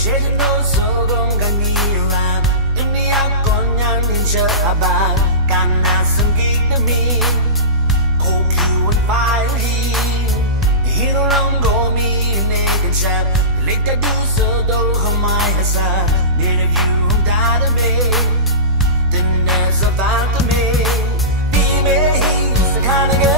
Shade no so gon gani ran Dunia konyan shaban Kana sungi demi Hope you and fire he don't long go me naked shot Later do so do my hasa Near of you died of me Then there's a back of me Female he's the kind of girl